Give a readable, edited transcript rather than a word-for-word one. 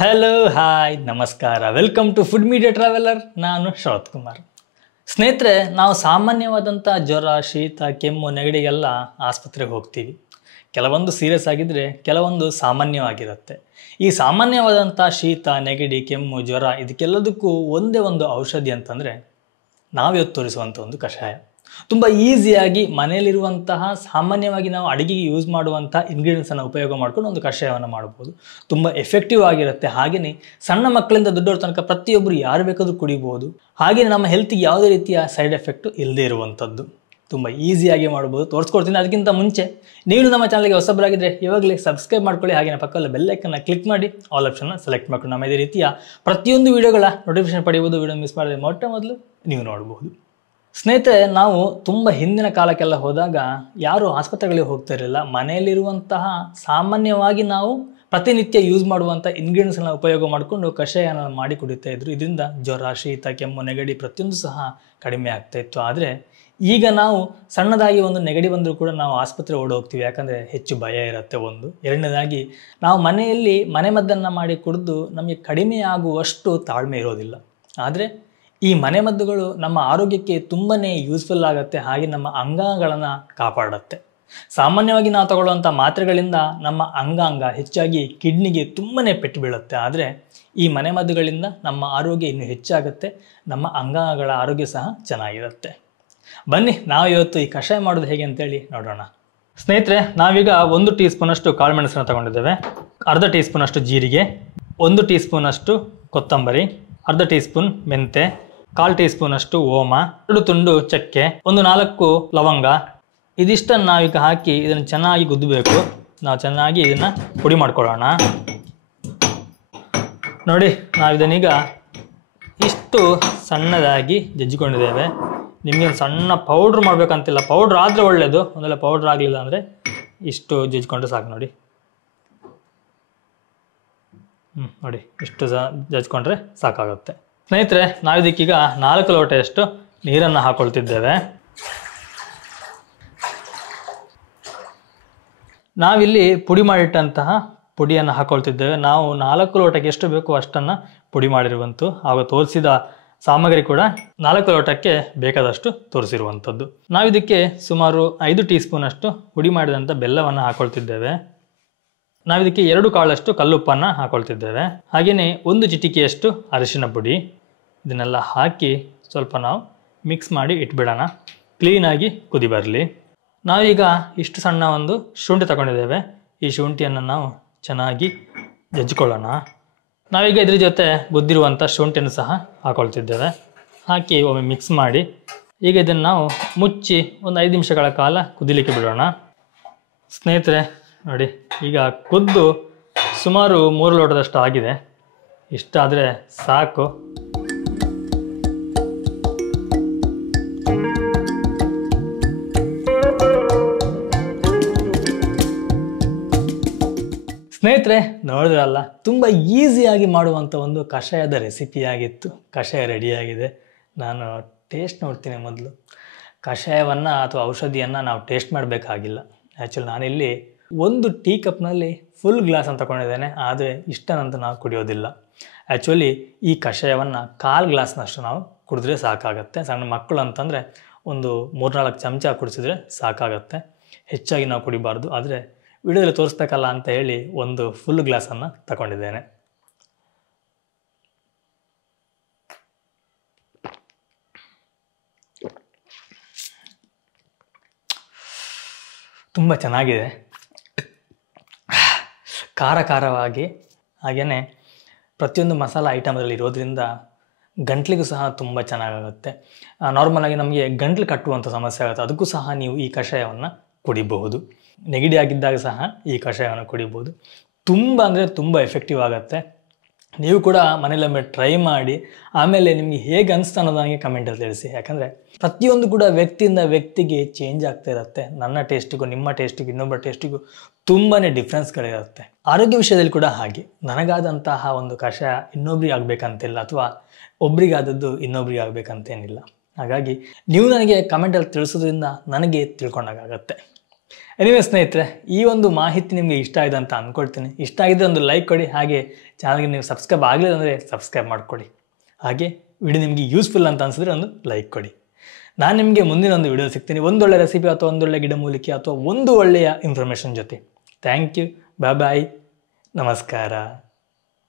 Hello hi ನಮಸ್ಕಾರ, welcome to food media traveller. ನಾನು ಶರತ್ ಕುಮಾರ್. ಸ್ನೇಹಿತರೆ, ನಾವು ಸಾಮಾನ್ಯವಾದಂಥ ಜ್ವರ, ಶೀತ, ಕೆಮ್ಮು, ನೆಗಡಿಗೆಲ್ಲ ಆಸ್ಪತ್ರೆಗೆ ಹೋಗ್ತೀವಿ. ಕೆಲವೊಂದು ಸೀರಿಯಸ್ ಆಗಿದ್ದರೆ ಕೆಲವೊಂದು ಸಾಮಾನ್ಯವಾಗಿರುತ್ತೆ. ಈ ಸಾಮಾನ್ಯವಾದಂಥ ಶೀತ, ನೆಗಡಿ, ಕೆಮ್ಮು, ಜ್ವರ ಇದಕ್ಕೆಲ್ಲದಕ್ಕೂ ಒಂದೇ ಒಂದು ಔಷಧಿ ಅಂತಂದರೆ ನಾವಿವತ್ತು ತೋರಿಸುವಂಥ ಒಂದು ಕಷಾಯ. ತುಂಬ ಈಸಿಯಾಗಿ ಮನೆಯಲ್ಲಿರುವಂತಹ ಸಾಮಾನ್ಯವಾಗಿ ನಾವು ಅಡುಗೆಗೆ ಯೂಸ್ ಮಾಡುವಂಥ ಇಂಗ್ರೀಡಿಯೆಂಟ್ಸನ್ನು ಉಪಯೋಗ ಮಾಡ್ಕೊಂಡು ಒಂದು ಕಷಾಯವನ್ನು ಮಾಡ್ಬೋದು. ತುಂಬ ಎಫೆಕ್ಟಿವ್ ಆಗಿರುತ್ತೆ. ಹಾಗೆಯೇ ಸಣ್ಣ ಮಕ್ಕಳಿಂದ ದೊಡ್ಡವ್ರ ತನಕ ಪ್ರತಿಯೊಬ್ಬರು ಯಾರು ಬೇಕಾದರೂ ಕುಡಿಬೋದು. ಹಾಗೆಯೇ ನಮ್ಮ ಹೆಲ್ತಿಗೆ ಯಾವುದೇ ರೀತಿಯ ಸೈಡ್ ಎಫೆಕ್ಟು ಇಲ್ಲದೇ ಇರುವಂಥದ್ದು. ತುಂಬ ಈಸಿಯಾಗಿ ಮಾಡ್ಬೋದು, ತೋರಿಸ್ಕೊಡ್ತೀನಿ. ಅದಕ್ಕಿಂತ ಮುಂಚೆ ನೀವು ನಮ್ಮ ಚಾನಲ್ಗೆ ಹೊಸಬರಾಗಿದ್ದರೆ ಇವಾಗಲೇ ಸಬ್ಸ್ಕ್ರೈಬ್ ಮಾಡ್ಕೊಳ್ಳಿ. ಹಾಗೆಯೇ ಪಕ್ಕದಲ್ಲಿ ಬೆಲ್ ಐಕನ್ನ ಕ್ಲಿಕ್ ಮಾಡಿ ಆಲ್ ಆಪ್ಷನ್ನ ಸೆಲೆಕ್ಟ್ ಮಾಡ್ಕೊಂಡು ನಮ್ಮ ಇದೇ ರೀತಿಯ ಪ್ರತಿಯೊಂದು ವೀಡಿಯೋಗಳ ನೋಟಿಫಿಕೇಶನ್ ಪಡೆಯಬಹುದು. ವೀಡಿಯೋ ಮಿಸ್ ಮಾಡಿದ್ರೆ ಮೊದಲು ನೀವು ನೋಡ್ಬೋದು. ಸ್ನೇಹಿತರೆ, ನಾವು ತುಂಬ ಹಿಂದಿನ ಕಾಲಕ್ಕೆಲ್ಲ ಹೋದಾಗ ಯಾರು ಆಸ್ಪತ್ರೆಗಳಿಗೆ ಹೋಗ್ತಾ ಇರಲಿಲ್ಲ. ಮನೆಯಲ್ಲಿರುವಂತಹ ಸಾಮಾನ್ಯವಾಗಿ ನಾವು ಪ್ರತಿನಿತ್ಯ ಯೂಸ್ ಮಾಡುವಂಥ ಇಂಗ್ರೀಡಿಯೆಂಟ್ಸ್ನ ಉಪಯೋಗ ಮಾಡಿಕೊಂಡು ಕಷಾಯನ ಮಾಡಿ ಕುಡಿತಾ ಇದ್ರು. ಇದರಿಂದ ಜ್ವರ, ಶೀತ, ಕೆಮ್ಮು, ನೆಗಡಿ ಪ್ರತಿಯೊಂದು ಸಹ ಕಡಿಮೆ ಆಗ್ತಾ ಇತ್ತು. ಆದರೆ ಈಗ ನಾವು ಸಣ್ಣದಾಗಿ ಒಂದು ನೆಗಡಿ ಬಂದರೂ ಕೂಡ ನಾವು ಆಸ್ಪತ್ರೆ ಓಡೋಗ್ತೀವಿ. ಯಾಕಂದರೆ ಹೆಚ್ಚು ಭಯ ಇರುತ್ತೆ ಒಂದು. ಎರಡನೇದಾಗಿ ನಾವು ಮನೆಯಲ್ಲಿ ಮನೆಮದ್ದನ್ನು ಮಾಡಿ ಕುಡಿದು ನಮಗೆ ಕಡಿಮೆ ಆಗುವಷ್ಟು ತಾಳ್ಮೆ ಇರೋದಿಲ್ಲ. ಆದರೆ ಈ ಮನೆಮದ್ದುಗಳು ನಮ್ಮ ಆರೋಗ್ಯಕ್ಕೆ ತುಂಬಾ ಯೂಸ್ಫುಲ್ ಆಗುತ್ತೆ. ಹಾಗೆ ನಮ್ಮ ಅಂಗಾಂಗಗಳನ್ನು ಕಾಪಾಡುತ್ತೆ. ಸಾಮಾನ್ಯವಾಗಿ ನಾವು ತಗೊಳ್ಳುವಂಥ ಮಾತ್ರೆಗಳಿಂದ ನಮ್ಮ ಅಂಗಾಂಗ, ಹೆಚ್ಚಾಗಿ ಕಿಡ್ನಿಗೆ ತುಂಬಾ ಪೆಟ್ಟು ಬೀಳುತ್ತೆ. ಆದರೆ ಈ ಮನೆಮದ್ದುಗಳಿಂದ ನಮ್ಮ ಆರೋಗ್ಯ ಇನ್ನೂ ಹೆಚ್ಚಾಗುತ್ತೆ. ನಮ್ಮ ಅಂಗಾಂಗಗಳ ಆರೋಗ್ಯ ಸಹ ಚೆನ್ನಾಗಿರುತ್ತೆ. ಬನ್ನಿ ನಾವು ಇವತ್ತು ಈ ಕಷಾಯ ಮಾಡೋದು ಹೇಗೆ ಅಂತೇಳಿ ನೋಡೋಣ. ಸ್ನೇಹಿತರೆ, ನಾವೀಗ 1 ಟೀ ಸ್ಪೂನಷ್ಟು ಕಾಳುಮೆಣಸನ್ನು ತಗೊಂಡಿದ್ದೇವೆ, ಅರ್ಧ ಟೀ ಸ್ಪೂನಷ್ಟು ಜೀರಿಗೆ, 1 ಟೀ ಸ್ಪೂನಷ್ಟು ಕೊತ್ತಂಬರಿ, ಅರ್ಧ ಟೀ ಸ್ಪೂನ್ ಮೆಂತೆ, 1/4 ಟೀ ಸ್ಪೂನಷ್ಟು ಓಮ, 2 ತುಂಡು ಚಕ್ಕೆ, 4 ಲವಂಗ. ಇದಿಷ್ಟನ್ನು ನಾವೀಗ ಹಾಕಿ ಇದನ್ನು ಚೆನ್ನಾಗಿ ಗುದ್ದಬೇಕು. ನಾವು ಚೆನ್ನಾಗಿ ಇದನ್ನು ಪುಡಿ ಮಾಡ್ಕೊಳ್ಳೋಣ. ನೋಡಿ, ನಾವು ಇದನ್ನೀಗ ಇಷ್ಟು ಸಣ್ಣದಾಗಿ ಜಜ್ಜಿಕೊಂಡಿದ್ದೇವೆ. ನಿಮಗೆ ಸಣ್ಣ ಪೌಡ್ರ್ ಮಾಡಬೇಕಂತಿಲ್ಲ. ಪೌಡ್ರ್ ಆದರೆ ಒಳ್ಳೆಯದು. ಒಂದೆಲ್ಲ ಪೌಡ್ರ್ ಆಗಲಿಲ್ಲ ಅಂದರೆ ಇಷ್ಟು ಜಜ್ಜಿಕೊಂಡ್ರೆ ಸಾಕು. ನೋಡಿ ನೋಡಿ, ಇಷ್ಟು ಜಜ್ಕೊಂಡ್ರೆ ಸಾಕಾಗುತ್ತೆ. ಸ್ನೇಹಿತರೆ, ನಾವಿದಕ್ಕೀಗ 4 ಲೋಟೆಯಷ್ಟು ನೀರನ್ನು ಹಾಕೊಳ್ತಿದ್ದೇವೆ. ನಾವಿಲ್ಲಿ ಪುಡಿ ಮಾಡಿಟ್ಟಂತಹ ಪುಡಿಯನ್ನು ಹಾಕೊಳ್ತಿದ್ದೇವೆ. ನಾವು 4 ಲೋಟಕ್ಕೆ ಎಷ್ಟು ಬೇಕೋ ಅಷ್ಟನ್ನು ಪುಡಿ ಮಾಡಿರುವಂಥದ್ದು. ಹಾಗೂ ತೋರಿಸಿದ ಸಾಮಗ್ರಿ ಕೂಡ 4 ಲೋಟಕ್ಕೆ ಬೇಕಾದಷ್ಟು ತೋರಿಸಿರುವಂಥದ್ದು. ನಾವಿದಕ್ಕೆ ಸುಮಾರು 5 ಟೀ ಸ್ಪೂನಷ್ಟು ಪುಡಿ ಮಾಡಿದಂಥ ಬೆಲ್ಲವನ್ನು ಹಾಕೊಳ್ತಿದ್ದೇವೆ. ನಾವಿದಕ್ಕೆ 2 ಕಾಳಷ್ಟು ಕಲ್ಲುಪ್ಪನ್ನು ಹಾಕೊಳ್ತಿದ್ದೇವೆ. ಹಾಗೆಯೇ 1 ಚಿಟಿಕೆಯಷ್ಟು ಅರಿಶಿನ ಪುಡಿ. ಇದನ್ನೆಲ್ಲ ಹಾಕಿ ಸ್ವಲ್ಪ ನಾವು ಮಿಕ್ಸ್ ಮಾಡಿ ಇಟ್ಬಿಡೋಣ. ಕ್ಲೀನಾಗಿ ಕುದಿ ಬರಲಿ. ನಾವೀಗ ಇಷ್ಟು ಸಣ್ಣ ಒಂದು ಶುಂಠಿ ತಗೊಂಡಿದ್ದೇವೆ. ಈ ಶುಂಠಿಯನ್ನು ನಾವು ಚೆನ್ನಾಗಿ ಜಜ್ಜಿಕೊಳ್ಳೋಣ. ನಾವೀಗ ಇದ್ರ ಜೊತೆ ಗುದ್ದಿರುವಂಥ ಶುಂಠಿಯನ್ನು ಸಹ ಹಾಕೊಳ್ತಿದ್ದೇವೆ. ಹಾಕಿ ಒಮ್ಮೆ ಮಿಕ್ಸ್ ಮಾಡಿ ಈಗ ಇದನ್ನು ನಾವು ಮುಚ್ಚಿ ಒಂದು 5 ನಿಮಿಷಗಳ ಕಾಲ ಕುದಿಲಿಕ್ಕೆ ಬಿಡೋಣ. ಸ್ನೇಹಿತರೆ ನೋಡಿ, ಈಗ ಕುದ್ದು ಸುಮಾರು 3 ಲೋಟದಷ್ಟು ಆಗಿದೆ. ಇಷ್ಟಾದರೆ ಸಾಕು. ಸ್ನೇಹಿತರೆ, ನೋಡಿದ್ರಲ್ಲ, ತುಂಬ ಈಸಿಯಾಗಿ ಮಾಡುವಂಥ ಒಂದು ಕಷಾಯದ ರೆಸಿಪಿಯಾಗಿತ್ತು. ಕಷಾಯ ರೆಡಿಯಾಗಿದೆ. ನಾನು ಟೇಸ್ಟ್ ನೋಡ್ತೀನಿ ಮೊದಲು. ಕಷಾಯವನ್ನು ಅಥವಾ ಔಷಧಿಯನ್ನು ನಾವು ಟೇಸ್ಟ್ ಮಾಡಬೇಕಾಗಿಲ್ಲ. ಆ್ಯಕ್ಚುಲಿ ನಾನಿಲ್ಲಿ 1 ಟೀ ಕಪ್ನಲ್ಲಿ ಫುಲ್ ಗ್ಲಾಸ್ ಅಂತ ತಗೊಂಡಿದ್ದೇನೆ. ಆದರೆ ಇಷ್ಟನ್ನಂತೂ ನಾವು ಕುಡಿಯೋದಿಲ್ಲ. ಆ್ಯಕ್ಚುಲಿ ಈ ಕಷಾಯವನ್ನು 1/4 ಗ್ಲಾಸ್ನಷ್ಟು ನಾವು ಕುಡಿದ್ರೆ ಸಾಕಾಗತ್ತೆ. ಸಣ್ಣ ಮಕ್ಕಳು ಅಂತಂದರೆ ಒಂದು 3-4 ಚಮಚ ಕುಡಿಸಿದ್ರೆ ಸಾಕಾಗತ್ತೆ. ಹೆಚ್ಚಾಗಿ ನಾವು ಕುಡಿಬಾರ್ದು. ಆದರೆ ವಿಡಿಯೋದಲ್ಲಿ ತೋರಿಸ್ಬೇಕಲ್ಲ ಅಂತ ಹೇಳಿ 1 ಫುಲ್ ಗ್ಲಾಸನ್ನು ತಗೊಂಡಿದ್ದೇನೆ. ತುಂಬ ಚೆನ್ನಾಗಿದೆ, ಖಾರವಾಗಿ. ಹಾಗೆಯೇ ಪ್ರತಿಯೊಂದು ಮಸಾಲ ಐಟಮ್ ಅದರಲ್ಲಿ ಇರೋದ್ರಿಂದ ಗಂಟ್ಲಿಗೂ ಸಹ ತುಂಬ ಚೆನ್ನಾಗಾಗುತ್ತೆ. ನಾರ್ಮಲಾಗಿ ನಮಗೆ ಗಂಟ್ಲು ಕಟ್ಟುವಂಥ ಸಮಸ್ಯೆ ಆಗುತ್ತೆ. ಅದಕ್ಕೂ ಸಹ ನೀವು ಈ ಕಷಾಯವನ್ನು ಕುಡಿಬಹುದು. ನೆಗಡಿ ಆಗಿದ್ದಾಗ ಸಹ ಈ ಕಷಾಯವನ್ನು ಕುಡಿಬೋದು. ತುಂಬ ಅಂದರೆ ತುಂಬ ಎಫೆಕ್ಟಿವ್ ಆಗುತ್ತೆ. ನೀವು ಕೂಡ ಮನೇಲೊಮ್ಮೆ ಟ್ರೈ ಮಾಡಿ ಆಮೇಲೆ ನಿಮಗೆ ಹೇಗೆ ಅನಿಸ್ತಾ ಅನ್ನೋದು ನನಗೆ ಕಮೆಂಟಲ್ಲಿ ತಿಳಿಸಿ. ಯಾಕಂದರೆ ಪ್ರತಿಯೊಂದು ಕೂಡ ವ್ಯಕ್ತಿಯಿಂದ ವ್ಯಕ್ತಿಗೆ ಚೇಂಜ್ ಆಗ್ತಾ ಇರುತ್ತೆ. ನನ್ನ ಟೇಸ್ಟಿಗೂ ನಿಮ್ಮ ಟೇಸ್ಟಿಗೂ ಇನ್ನೊಬ್ಬರ ಟೇಸ್ಟಿಗೂ ತುಂಬಾ ಡಿಫ್ರೆನ್ಸ್ಗಳಿರುತ್ತೆ. ಆರೋಗ್ಯ ವಿಷಯದಲ್ಲಿ ಕೂಡ ಹಾಗೆ. ನನಗಾದಂತಹ ಒಂದು ಕಷಾಯ ಇನ್ನೊಬ್ರಿಗೆ ಆಗಬೇಕಂತಿಲ್ಲ, ಅಥವಾ ಒಬ್ರಿಗಾದದ್ದು ಇನ್ನೊಬ್ರಿಗೆ ಆಗಬೇಕಂತೇನಿಲ್ಲ. ಹಾಗಾಗಿ ನೀವು ನನಗೆ ಕಮೆಂಟಲ್ಲಿ ತಿಳಿಸೋದ್ರಿಂದ ನನಗೆ ತಿಳ್ಕೊಂಡಾಗತ್ತೆ. ಎನಿವೆ ಸ್ನೇಹಿತರೆ, ಈ ಒಂದು ಮಾಹಿತಿ ನಿಮಗೆ ಇಷ್ಟ ಆಗಿದೆ ಅಂತ ಅಂದ್ಕೊಳ್ತೀನಿ. ಇಷ್ಟ ಆಗಿದ್ರೆ ಒಂದು ಲೈಕ್ ಕೊಡಿ, ಹಾಗೆ ಚಾನಲ್ಗೆ ನೀವು ಸಬ್ಸ್ಕ್ರೈಬ್ ಆಗಲಿಲ್ಲ ಅಂದರೆ ಸಬ್ಸ್ಕ್ರೈಬ್ ಮಾಡಿಕೊಡಿ. ಹಾಗೆ ವಿಡಿಯೋ ನಿಮಗೆ ಯೂಸ್ಫುಲ್ ಅಂತ ಅನಿಸಿದ್ರೆ ಒಂದು ಲೈಕ್ ಕೊಡಿ. ನಾನು ನಿಮಗೆ ಮುಂದಿನ ಒಂದು ವಿಡಿಯೋ ಸಿಗ್ತೀನಿ, ಒಂದೊಳ್ಳೆ ರೆಸಿಪಿ ಅಥವಾ ಒಂದೊಳ್ಳೆ ಗಿಡಮೂಲಿಕೆ ಅಥವಾ ಒಂದು ಒಳ್ಳೆಯ ಇನ್ಫಾರ್ಮೇಷನ್ ಜೊತೆ. ಥ್ಯಾಂಕ್ ಯು, ಬಾಯ್ ಬಾಯ್, ನಮಸ್ಕಾರ.